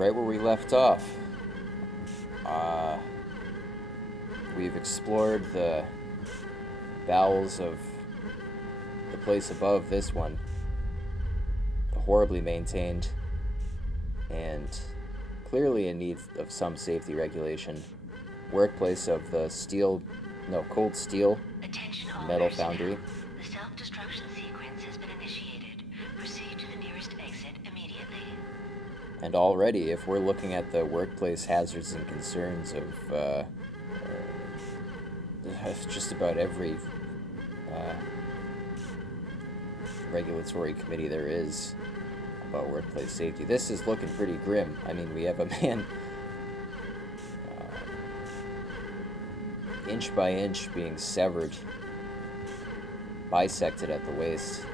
right where we left off. We've explored the bowels of the place above this one, horribly maintained, and clearly in need of some safety regulation. Workplace of the cold steel metal foundry. The self-destruction sequence has been initiated. Proceed to the nearest exit immediately. And already, if we're looking at the workplace hazards and concerns of just about every regulatory committee there is about workplace safety, this is looking pretty grim. I mean, we have a man inch by inch being severed, bisected at the waist.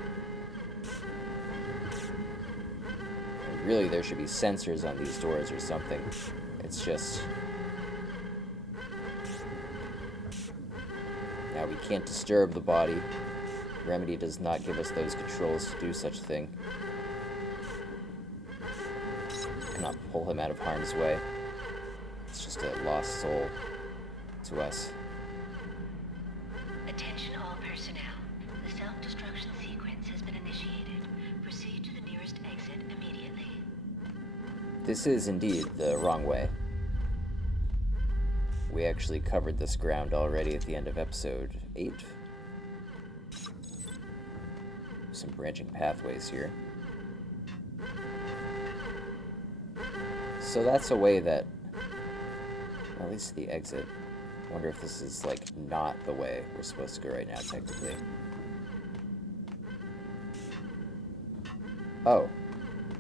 And really, there should be sensors on these doors or something. It's just... Now, we can't disturb the body. Remedy does not give us those controls to do such a thing. Cannot pull him out of harm's way. It's just a lost soul to us. Attention all personnel. The self-destruction sequence has been initiated. Proceed to the nearest exit immediately. This is indeed the wrong way. We actually covered this ground already at the end of episode 8. Some branching pathways here. So that's a way that, well, at least the exit. I wonder if this is, like, not the way we're supposed to go right now, technically. Oh.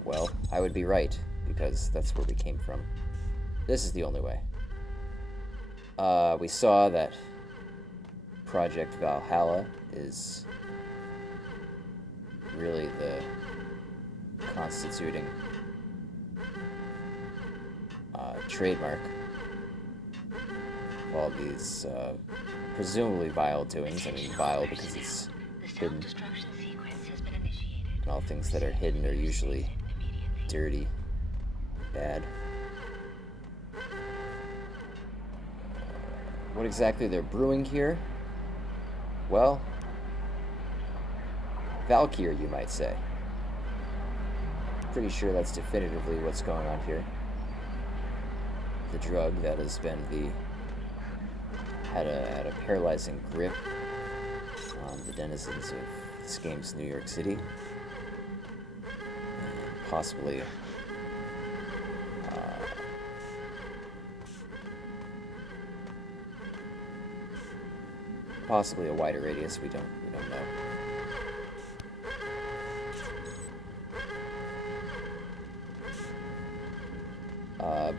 Well, I would be right, because that's where we came from. This is the only way. We saw that Project Valhalla is really the constituting trademark of all these presumably vile doings. I mean, vile because it's hidden. And all things that are hidden are usually dirty, bad. What exactly they're brewing here? Well, Valkyr, you might say. Pretty sure that's definitively what's going on here. The drug that has been had a paralyzing grip on the denizens of this game's New York City, and possibly a wider radius. We don't know.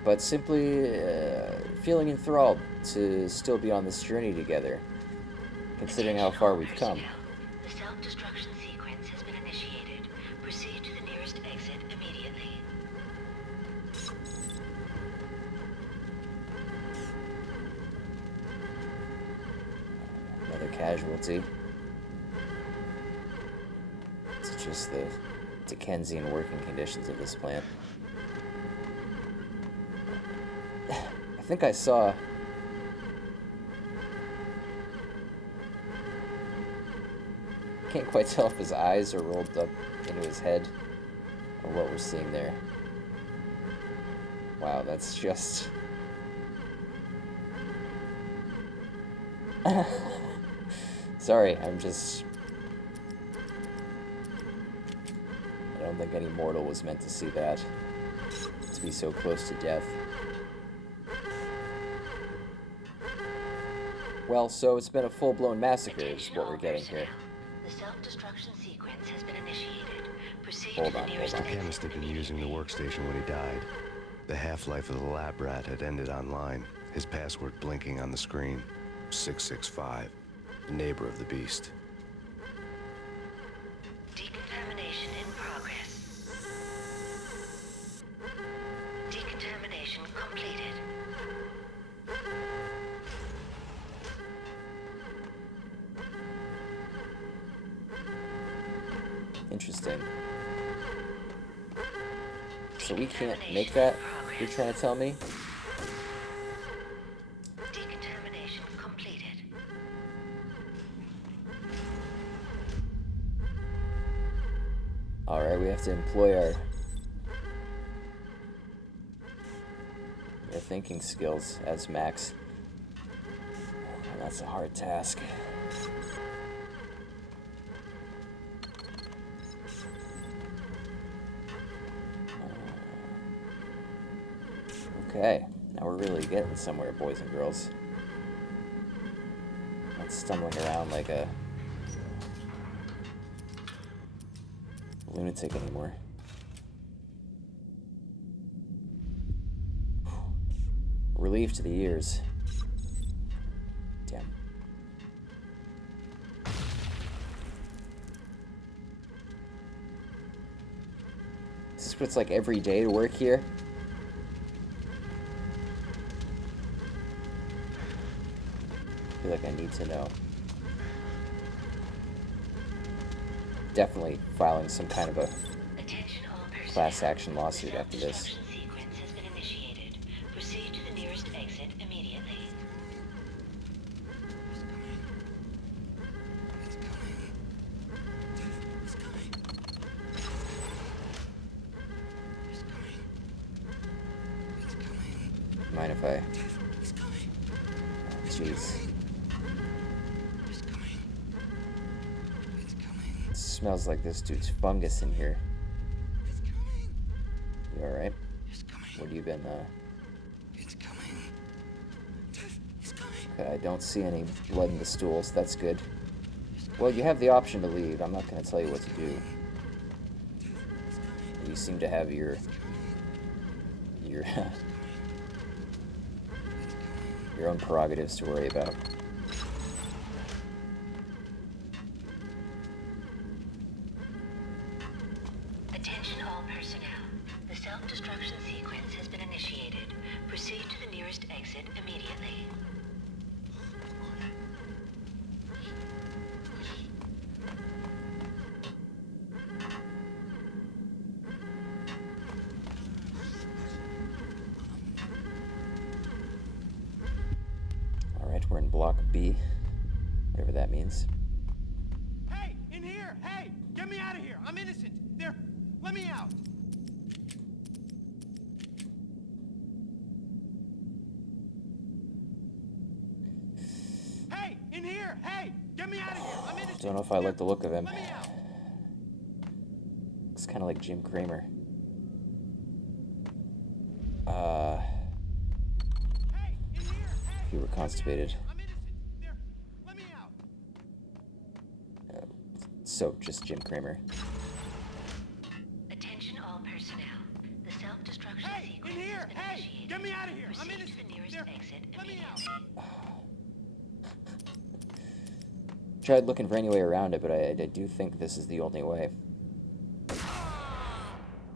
But simply feeling enthralled to still be on this journey together, considering how far we've come. The self-destruction sequence has been initiated. Proceed to the nearest exit immediately. Another casualty. It's just the Dickensian working conditions of this plant. I think I saw... Can't quite tell if his eyes are rolled up into his head or what we're seeing there. Wow, that's just... Sorry, I'm just... I don't think any mortal was meant to see that. To be so close to death. Well, so it's been a full-blown massacre is what we're getting here. The self-destruction sequence has been initiated. Proceed Hold to the on. nearest The exit chemist had been using the immediately. workstation when he died. The half-life of the lab rat had ended online, his password blinking on the screen. 665, the neighbor of the beast. Decontamination in progress. Decontamination completed. Interesting. So we can't make that, you're trying to tell me? Decontamination completed. Alright, we have to employ our thinking skills as Max. And that's a hard task. Okay, now we're really getting somewhere, boys and girls. Not stumbling around like a lunatic anymore. Relief to the ears. Damn. Is this what it's like every day to work here? I feel like I need to know. Definitely filing some kind of a class action lawsuit after this. Sequence has been initiated. Proceed to the nearest exit immediately. Mind if I... Jeez. It smells like this dude's fungus in here. You alright? What have you been, Okay, I don't see any blood in the stools. That's good. Well, you have the option to leave. I'm not going to tell you what to do. You seem to have your your own prerogatives to worry about. Attention all personnel. The self-destruction sequence has been initiated. Proceed to the nearest exit immediately. Alright, we're in Block B. Whatever that means. Hey, in here! Hey, get me out of here! I'm innocent! There, let me out! Hey, in here! Hey, get me out of here! I'm innocent! Don't know if I like the look of him. Let me out! Looks kind of like Jim Cramer. Hey, in here! Hey, If you were constipated. I'm innocent! There, let me out! So, just Jim Cramer. Attention all personnel. The self-destruction Hey, sequence in here! has been Hey, initiated. get me out of here! I'm Proceed to innocent! the nearest There, exit let me out! immediately. Tried looking for any way around it, but I do think this is the only way. The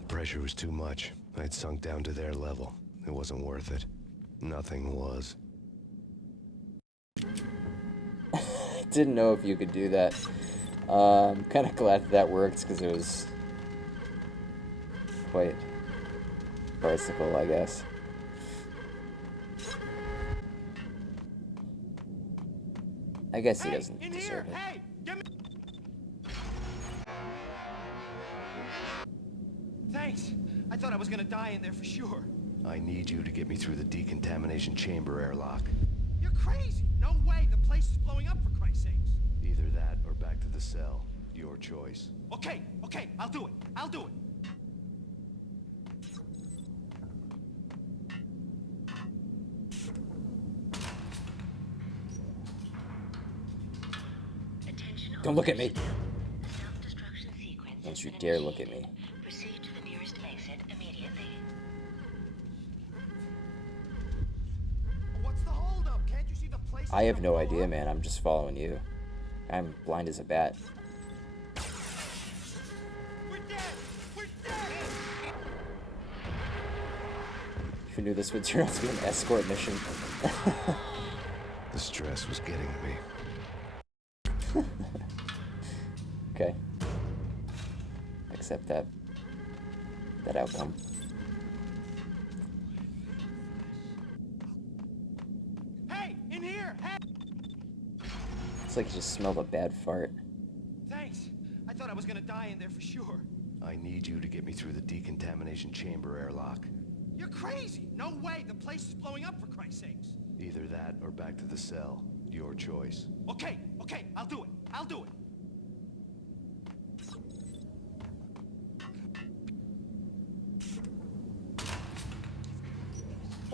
pressure was too much. I'd sunk down to their level. It wasn't worth it. Nothing was. Didn't know if you could do that. I'm kind of glad that worked because it was quite farcical, I guess. I guess he Hey, doesn't in deserve here! it. Hey, get me... Thanks. I thought I was gonna die in there for sure. I need you to get me through the decontamination chamber airlock. You're crazy! No way! The place is blowing up, for Christ's sakes! Either that or back to the cell. Your choice. Okay, I'll do it. I'll do it. Attention all Don't look at me. personnel. The self-destruction sequence Don't has you been dare look at initiated. me. Proceed to the nearest exit immediately. What's the holdup? Can't you see the place? is I have gonna no blow idea, up? man. I'm just following you. I'm blind as a bat. We're dead! We're dead! Who knew this would turn out to be an escort mission? The stress was getting to me. Okay. Accept that outcome. here! Hey! It's like you just smelled a bad fart. Thanks. I thought I was gonna die in there for sure. I need you to get me through the decontamination chamber airlock. You're crazy! No way! The place is blowing up, for Christ's sakes! Either that or back to the cell. Your choice. Okay, I'll do it. I'll do it.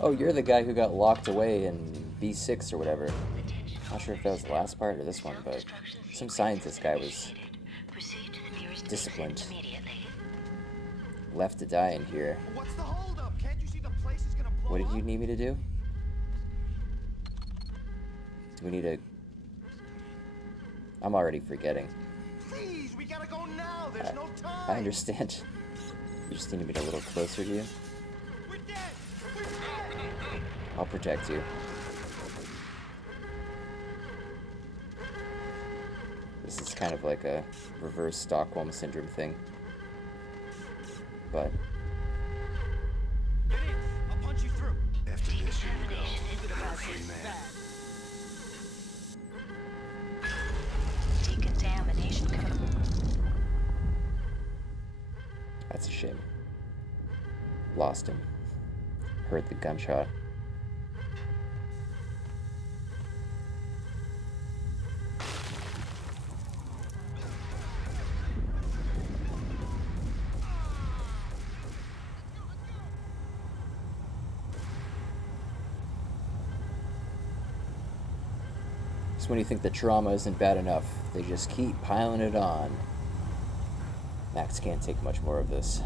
Oh, you're the guy who got locked away in B6 or whatever. Not sure if that was the last part or this one, but some scientist guy was disciplined. Left to die in here. What's the holdup? Can't you see the place is gonna blow What did up? you need me to do? Do we need to... I'm already forgetting. Please, we gotta go now. There's no time. I understand. You just need to be a little closer to you. We're dead. We're dead. I'll protect you. This is kind of like a reverse Stockholm Syndrome thing. But Get in. I'll punch you through. After this, you go. I'm a free man. Decontamination code. that's a shame. Lost him. Heard the gunshot. When you think the trauma isn't bad enough, they just keep piling it on. Max can't take much more of this.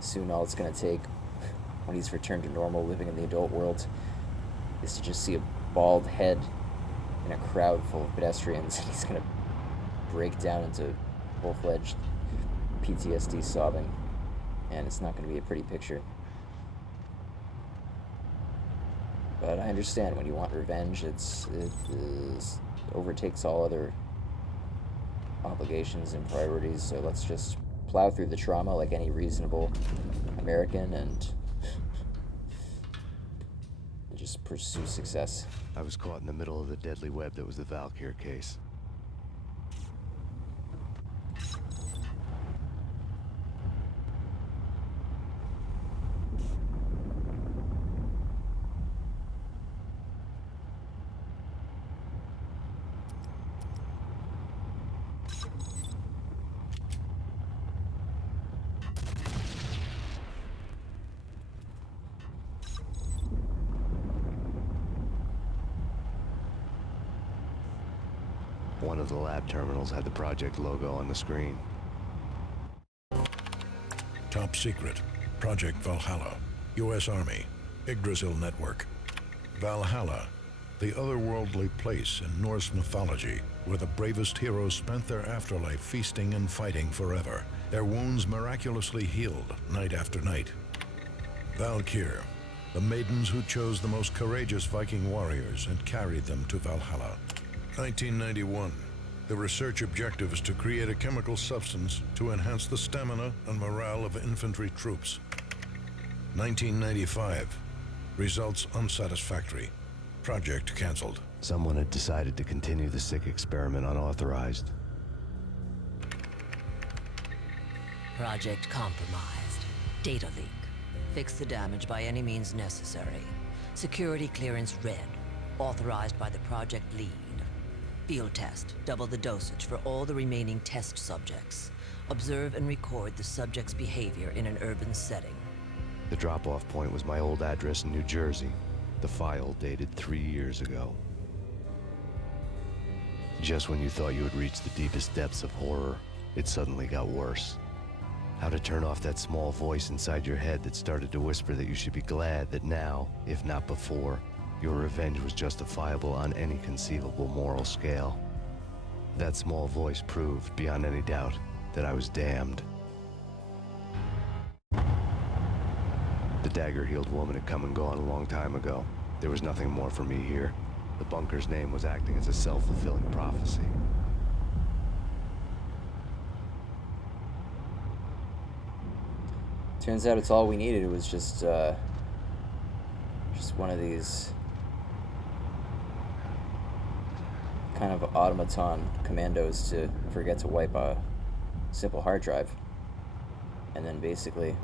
Soon all it's gonna take, when he's returned to normal living in the adult world, is to just see a bald head in a crowd full of pedestrians, and he's gonna break down into full-fledged PTSD sobbing, and it's not gonna be a pretty picture. But I understand when you want revenge, it overtakes all other obligations and priorities. So let's just plow through the trauma like any reasonable American and just pursue success. I was caught in the middle of the deadly web that was the Valkyr case. One of the lab terminals had the project logo on the screen. Top secret. Project Valhalla. U.S. Army. Yggdrasil Network. Valhalla. The otherworldly place in Norse mythology where the bravest heroes spent their afterlife feasting and fighting forever. Their wounds miraculously healed night after night. Valkyr. The maidens who chose the most courageous Viking warriors and carried them to Valhalla. 1991. The research objective is to create a chemical substance to enhance the stamina and morale of infantry troops. 1995. Results unsatisfactory. Project canceled. Someone had decided to continue the sick experiment unauthorized. Project compromised. Data leak. Fix the damage by any means necessary. Security clearance red. Authorized by the project lead. Field test. Double the dosage for all the remaining test subjects. Observe and record the subject's behavior in an urban setting. The drop-off point was my old address in New Jersey. The file dated 3 years ago. Just when you thought you had reached the deepest depths of horror, it suddenly got worse. How to turn off that small voice inside your head that started to whisper that you should be glad that now, if not before, your revenge was justifiable on any conceivable moral scale. That small voice proved, beyond any doubt, that I was damned. The dagger-heeled woman had come and gone a long time ago. There was nothing more for me here. The bunker's name was acting as a self-fulfilling prophecy. Turns out it's all we needed. It was just Just one of these kind of automaton commandos to forget to wipe a simple hard drive. And then basically,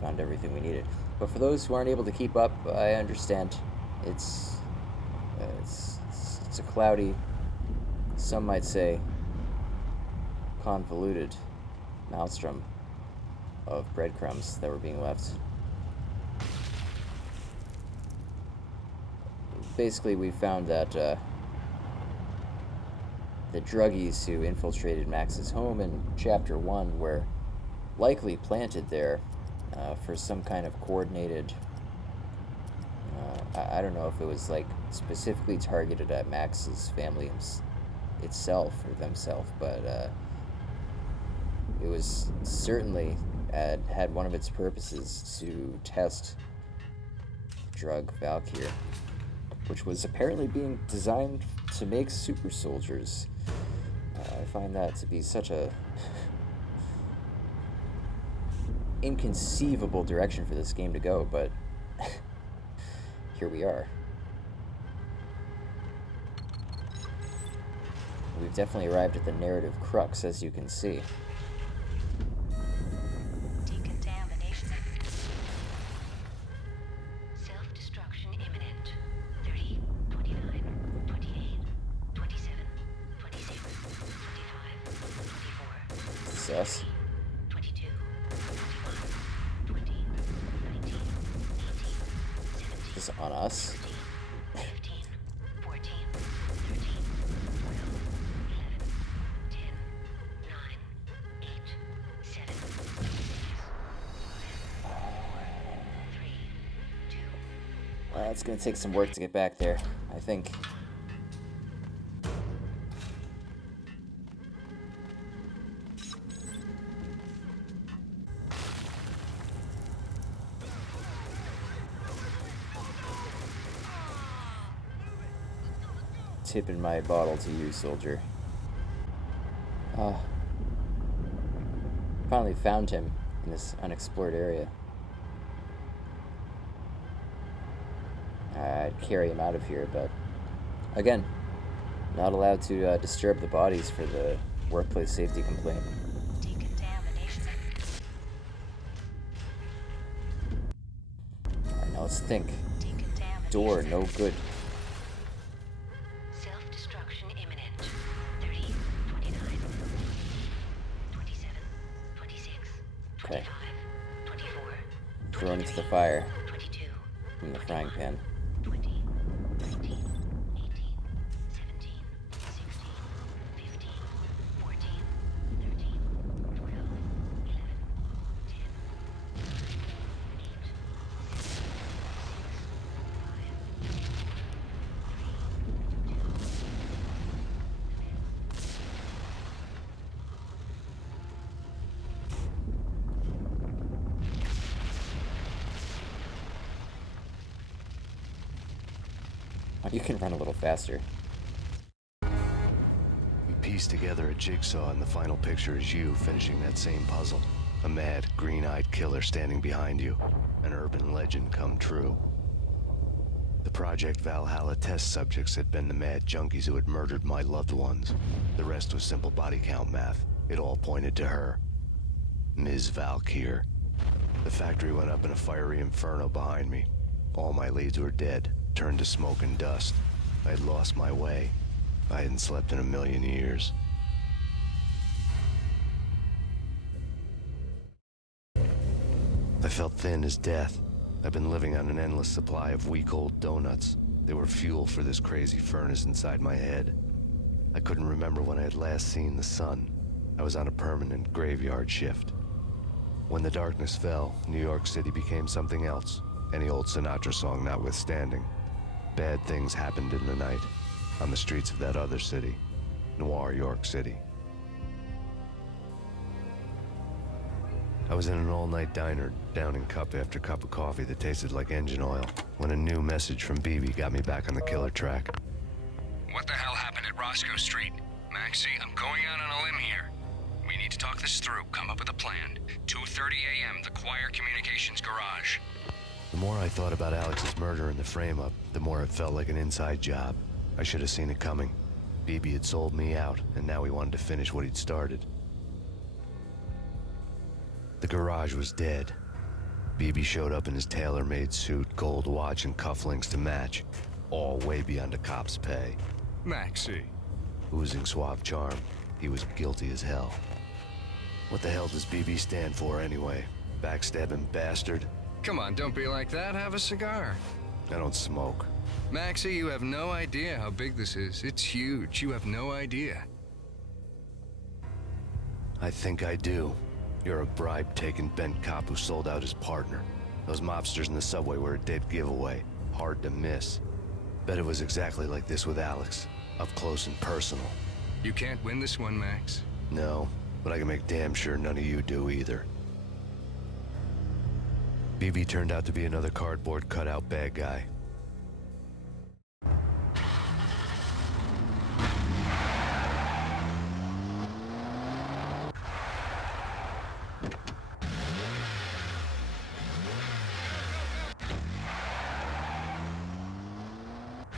found everything we needed. But for those who aren't able to keep up, I understand. It's a cloudy, some might say convoluted maelstrom of breadcrumbs that were being left. Basically, we found that the druggies who infiltrated Max's home in Chapter 1 were likely planted there for some kind of coordinated, I don't know if it was like specifically targeted at Max's family itself or themselves, but it was certainly had one of its purposes to test the drug Valkyr, which was apparently being designed to make super soldiers. I find that to be such a inconceivable direction for this game to go, but here we are. We've definitely arrived at the narrative crux, as you can see. Decontamination. Self-destruction imminent. 30, 29, 28, 27, 26, 25, 24. Sus. 22, 21, 20, 19, 18, 17, This is on us. 15, 14, 13, 12, 11, 10, 9, 8, 7, 6, 5, 4, 3, 2, It's gonna take some work to get back there, I think. Tipping my bottle to you, soldier. Finally found him in this unexplored area. I'd carry him out of here, but again, not allowed to disturb the bodies for the workplace safety complaint. decontamination. Alright, now let's think. Decontamination. Door, no good. Self-destruction imminent. 30, 29, 27, 26, Okay. 25, 24, Thrown into the fire 22, from the frying pan. 20, 19, 18, 17, 16, 15, 14, 13, 12, 11, 10, 8, 7, 6, 5, You can run a little faster. We piece together a jigsaw, and the final picture is you finishing that same puzzle. A mad, green-eyed killer standing behind you. An urban legend come true. The Project Valhalla test subjects had been the mad junkies who had murdered my loved ones. The rest was simple body count math. It all pointed to her. Ms. Valkyr. The factory went up in a fiery inferno behind me. All my leads were dead, turned to smoke and dust. I had lost my way. I hadn't slept in a million years. I felt thin as death. I've been living on an endless supply of week-old doughnuts. They were fuel for this crazy furnace inside my head. I couldn't remember when I had last seen the sun. I was on a permanent graveyard shift. When the darkness fell, New York City became something else, any old Sinatra song notwithstanding. Bad things happened in the night, on the streets of that other city, Noir York City. I was in an all-night diner, downing cup after cup of coffee that tasted like engine oil, when a new message from BB got me back on the killer track. What the hell happened at Roscoe Street? Maxie, I'm going out on a limb here. We need to Let's talk this through. Come up with a plan. 2:30 a.m., the Choir Communications Garage. The more I thought about Alex's murder and the frame-up, the more it felt like an inside job. I should have seen it coming. BB had sold me out, and now he wanted to finish what he'd started. The garage was dead. BB showed up in his tailor-made suit, gold watch, and cufflinks to match, all way beyond a cop's pay. Maxie. Oozing suave charm, he was guilty as hell. What the hell does BB stand for anyway? Backstabbing bastard? Come on, don't be like that. Have a cigar. I don't smoke. Maxie, you have no idea how big this is. It's huge. You have no idea. I think I do. You're a bribe-taking bent cop who sold out his partner. Those mobsters in the subway were a dead giveaway. Hard to miss. Bet it was exactly like this with Alex. Up close and personal. You can't win this one, Max. No, but I can make damn sure none of you do either. BB turned out to be another cardboard cutout bad guy.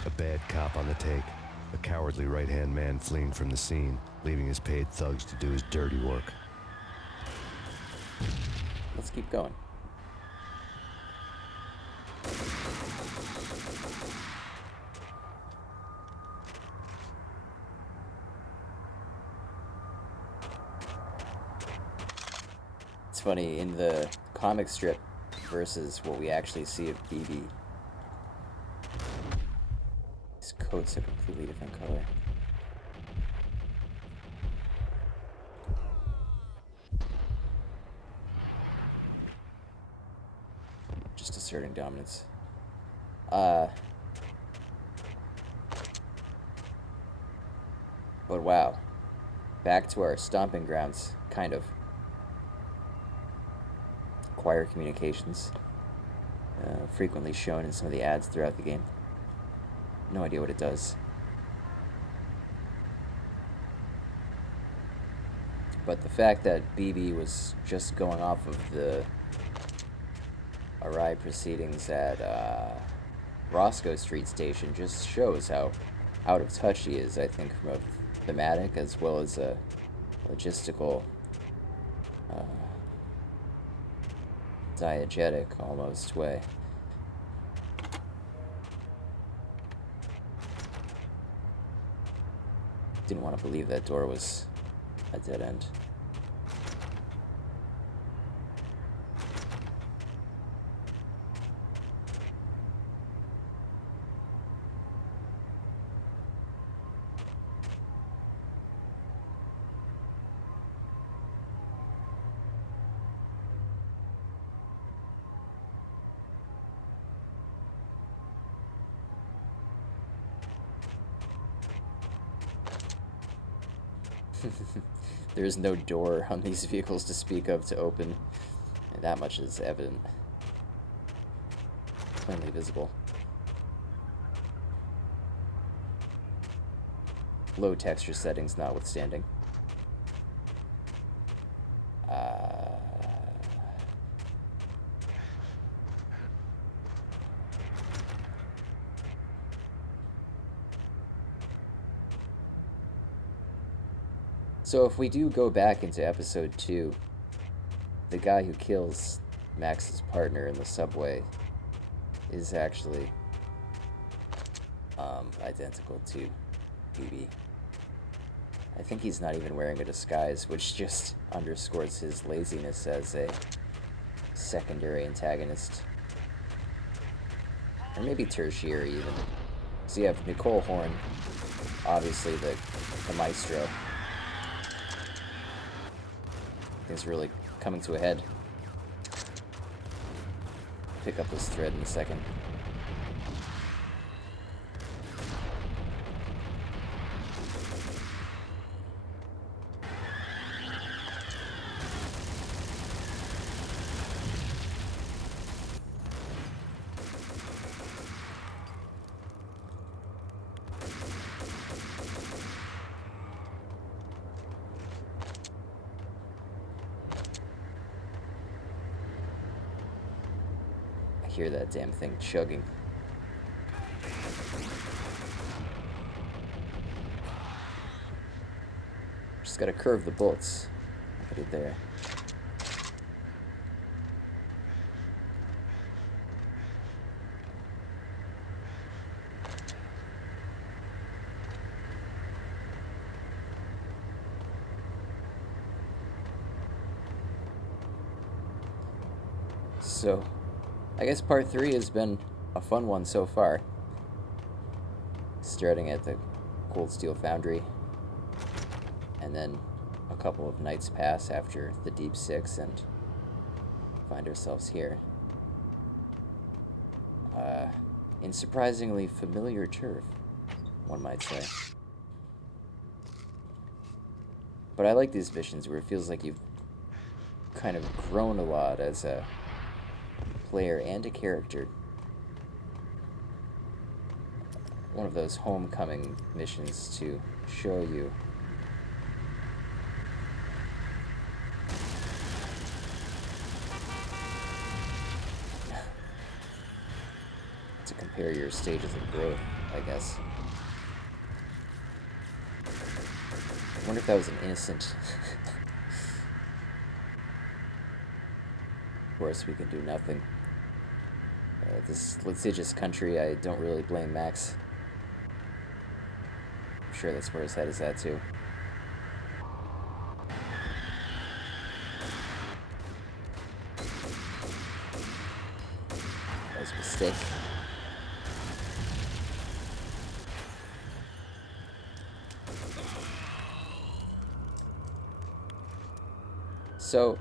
A bad cop on the take. A cowardly right-hand man fleeing from the scene, leaving his paid thugs to do his dirty work. Let's keep going. It's funny, in the comic strip versus what we actually see of BB, his coat's a completely different color. Just asserting dominance. But wow. Back to our stomping grounds, kind of. Choir Communications. Frequently shown in some of the ads throughout the game. No idea what it does. But the fact that BB was just going off of the Arai proceedings at Roscoe Street Station just shows how out of touch he is, I think, from a thematic as well as a logistical, diegetic almost way. Didn't want to believe that door was a dead end. There is no door on these vehicles to speak of to open, and that much is evident. Plainly visible. Low texture settings notwithstanding. So if we do go back into episode 2, the guy who kills Max's partner in the subway is actually identical to BB. I think he's not even wearing a disguise, which just underscores his laziness as a secondary antagonist. Or maybe tertiary even. So you have Nicole Horn, obviously the maestro. Things really coming to a head. Pick up this thread in a second. hear that damn thing chugging. Just gotta curve the bullets. Put it there. So, I guess part 3 has been a fun one so far. Starting at the Cold Steel Foundry, and then a couple of nights pass after the Deep Six, and find ourselves here. In surprisingly familiar turf, one might say. But I like these missions where it feels like you've kind of grown a lot as a player and a character. One of those homecoming missions to show you to compare your stages of growth, I guess. I wonder if that was an innocent. Of course, we can do nothing. This litigious country, I don't really blame Max. I'm sure that's where his head is at, too. That was a mistake. So,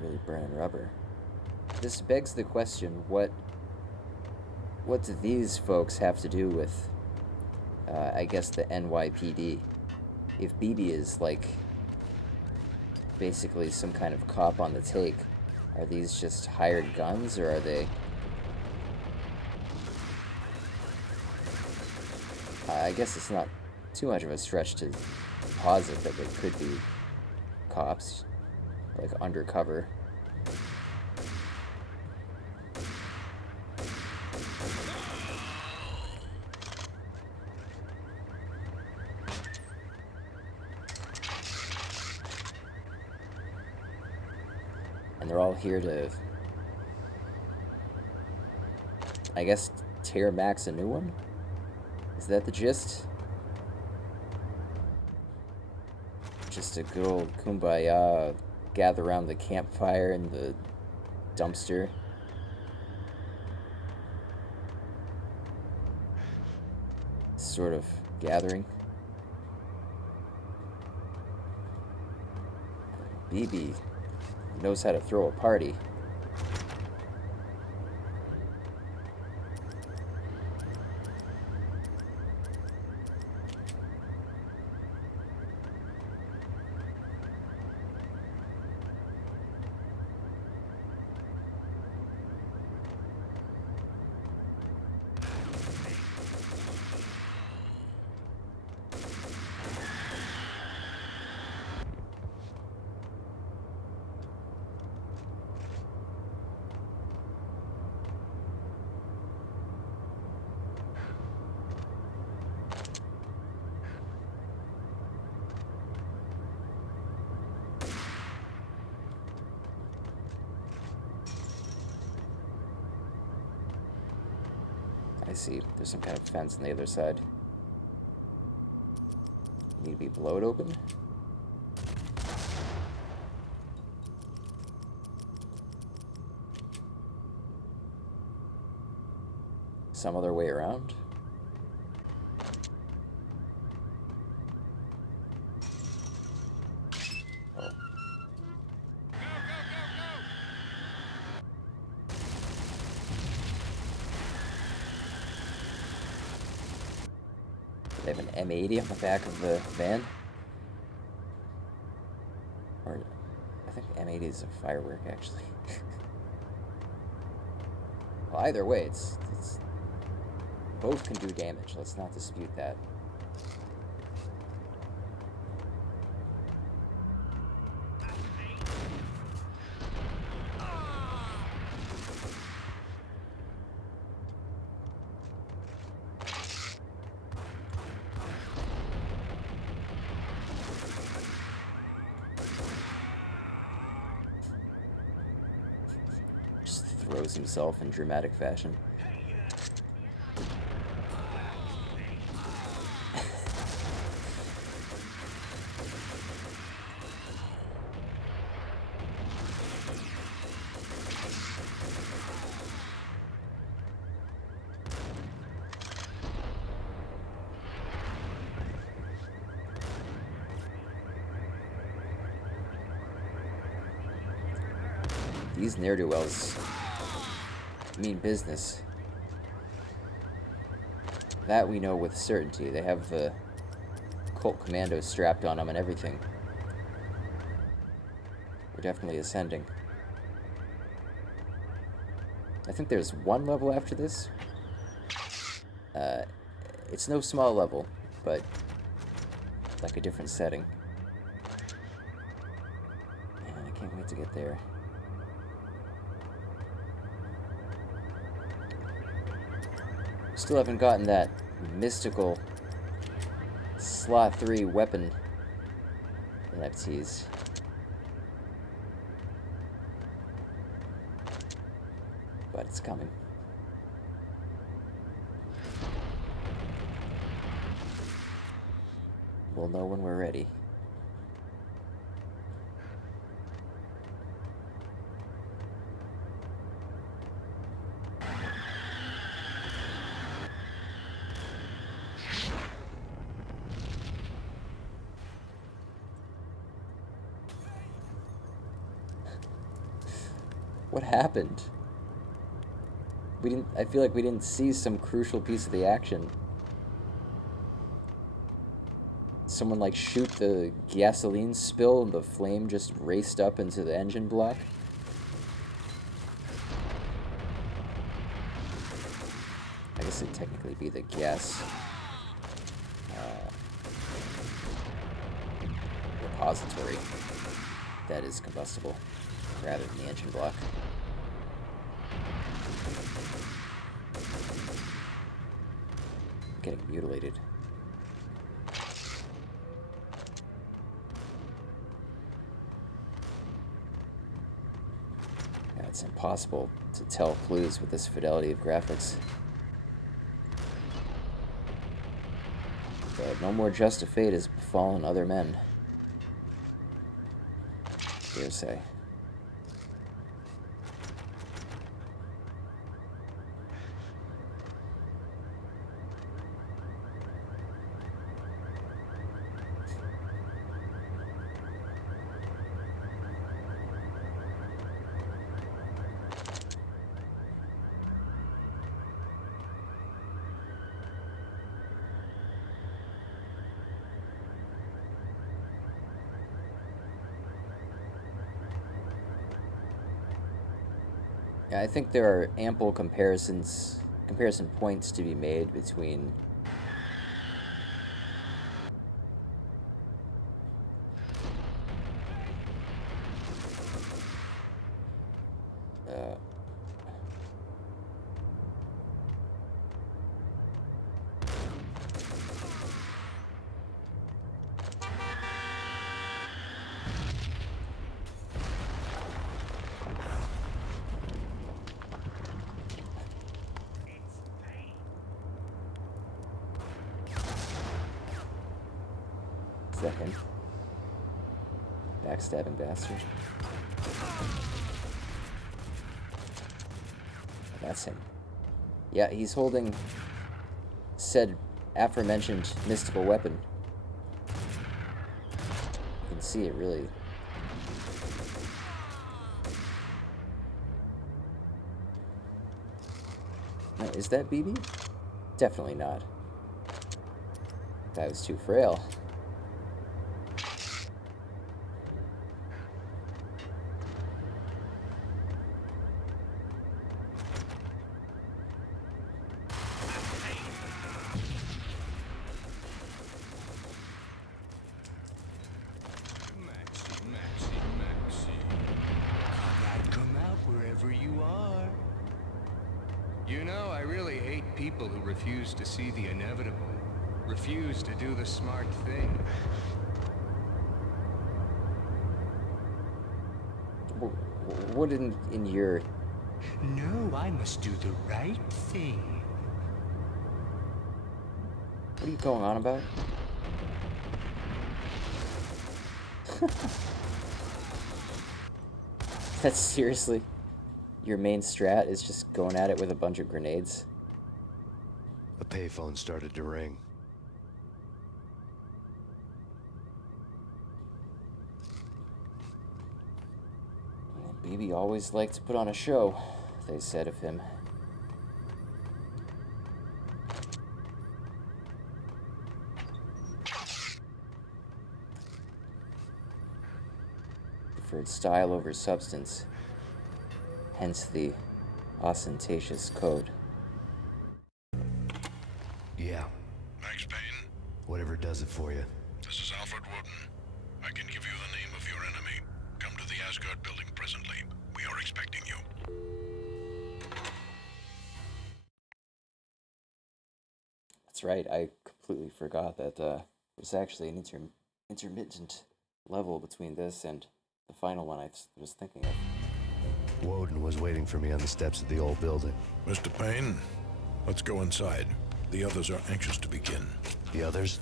really burning rubber. This begs the question, what do these folks have to do with, I guess, the NYPD? If BB is, like, basically some kind of cop on the take, are these just hired guns, or are they... I guess it's not too much of a stretch to posit that they could be cops, like undercover. And they're all here to, I guess, tear Max a new one? Is that the gist? Just a good old kumbaya, gather around the campfire in the dumpster. Sort of gathering. BB knows how to throw a party. I see. There's some kind of fence on the other side. Need to be blowed open? Some other way around? Oh. They have an M80 on the back of the van? Or, I think M80 is a firework, actually. Well, either way, it's both can do damage. Let's not dispute that. throws himself in dramatic fashion. These ne'er-do-wells mean business. That we know with certainty. They have the cult commandos strapped on them and everything. We're definitely ascending. I think there's one level after this. It's no small level, but like a different setting. And I can't wait to get there. Still haven't gotten that mystical Slot 3 weapon NFTs. But it's coming. We'll know when we're ready. What happened? I feel like we didn't see some crucial piece of the action. Someone like shoot the gasoline spill and the flame just raced up into the engine block. I guess it'd technically be the gas repository that is combustible rather than the engine block. I'm getting mutilated. Yeah, it's impossible to tell clues with this fidelity of graphics. But no more just a fate has befallen other men. Dare say. Yeah, I think there are ample comparison points to be made between second. Backstabbing bastard. That's him. Yeah, he's holding said aforementioned mystical weapon. You can see it really. Now, is that BB? Definitely not. That was too frail. Come out wherever you are. You know, I really hate people who refuse to see the inevitable, refuse to do the smart thing. What in your No, I must do the right thing. What are you going on about? That's seriously your main strat, is just going at it with a bunch of grenades? A payphone started to ring. BB always liked to put on a show, they said of him. Preferred style over substance, hence the ostentatious code. Yeah, Max Payne, whatever does it for you. this is Alfred Woden. I can give you the name of your enemy. Come to the Asgard building presently. We are expecting you. That's right, I completely forgot that there's actually an intermittent level between this and the final one I was thinking of. Woden was waiting for me on the steps of the old building. Mr. Payne, let's go inside. The others are anxious to begin. The others?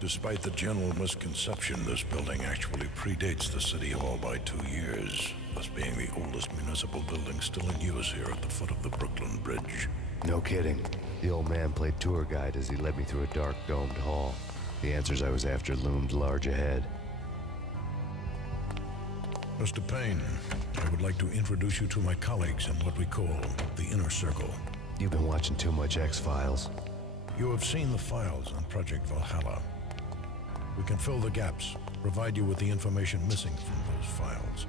Despite the general misconception, this building actually predates the City Hall by 2 years, thus being the oldest municipal building still in use here at the foot of the Brooklyn Bridge. No kidding. The old man played tour guide as he led me through a dark domed hall. The answers I was after loomed large ahead. Mr. Payne, I would like to introduce you to my colleagues in what we call the Inner Circle. You've been watching too much X-Files. You have seen the files on Project Valhalla. We can fill the gaps, provide you with the information missing from those files.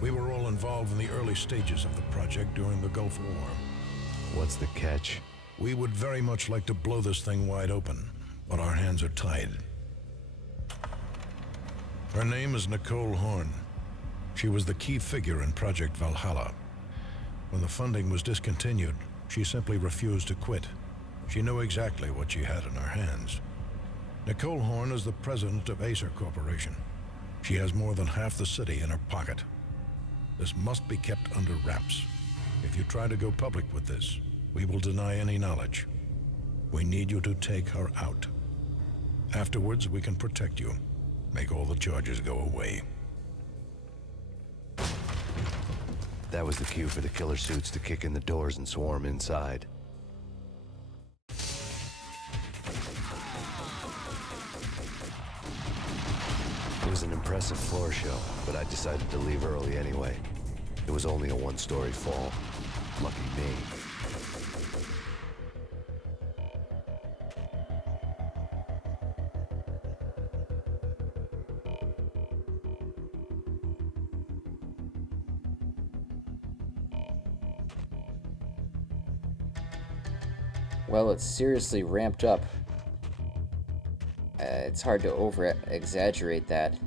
We were all involved in the early stages of the project during the Gulf War. What's the catch? We would very much like to blow this thing wide open, but our hands are tied. Her name is Nicole Horn. She was the key figure in Project Valhalla. When the funding was discontinued, she simply refused to quit. She knew exactly what she had in her hands. Nicole Horn is the president of Acer Corporation. She has more than half the city in her pocket. This must be kept under wraps. If you try to go public with this, we will deny any knowledge. We need you to take her out. Afterwards, we can protect you, make all the charges go away. That was the cue for the killer suits to kick in the doors and swarm inside. It was an impressive floor show, but I decided to leave early anyway. It was only a one-story fall. Lucky me. Well, it's seriously ramped up. It's hard to over-exaggerate that.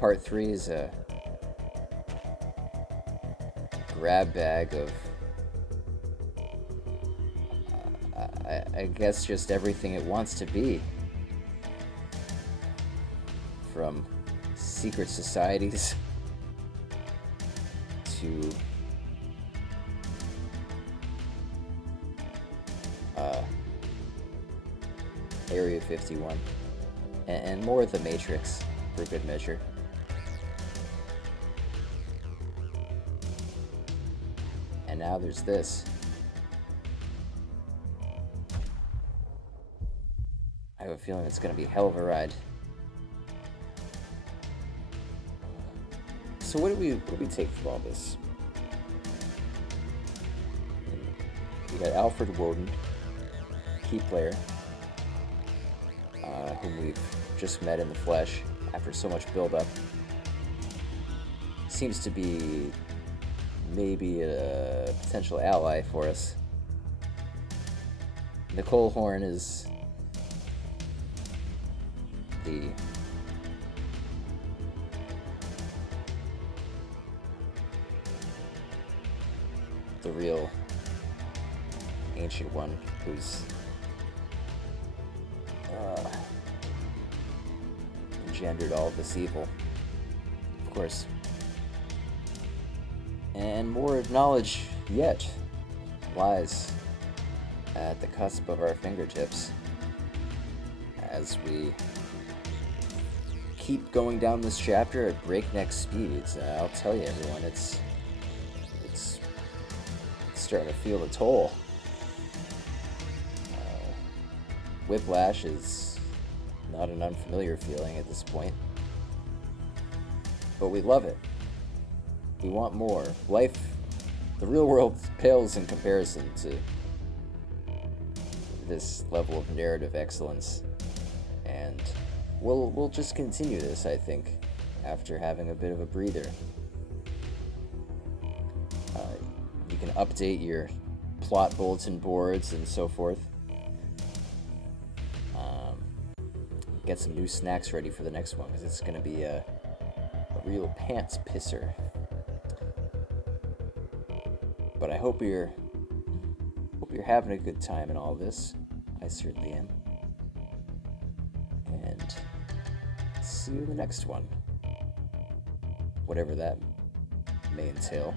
Part 3 is a grab bag of, I guess, just everything it wants to be. From secret societies to Area 51, and more of the Matrix, for good measure. And now there's this. I have a feeling it's going to be a hell of a ride. So what do we take from all this? We got Alfred Woden, key player, whom we've just met in the flesh after so much build-up. Seems to be maybe a potential ally for us. Nicole Horn is the real ancient one who's engendered all of this evil. course. And more knowledge yet lies at the cusp of our fingertips as we keep going down this chapter at breakneck speeds. I'll tell you, everyone, it's starting to feel the toll. Whiplash is not an unfamiliar feeling at this point, but we love it. We want more. Life, the real world, pales in comparison to this level of narrative excellence, and we'll just continue this, I think, after having a bit of a breather. You can update your plot bulletin boards and so forth. Get some new snacks ready for the next one, because it's going to be a real pants pisser. But I hope you're having a good time in all this. I certainly am. And see you in the next one, whatever that may entail.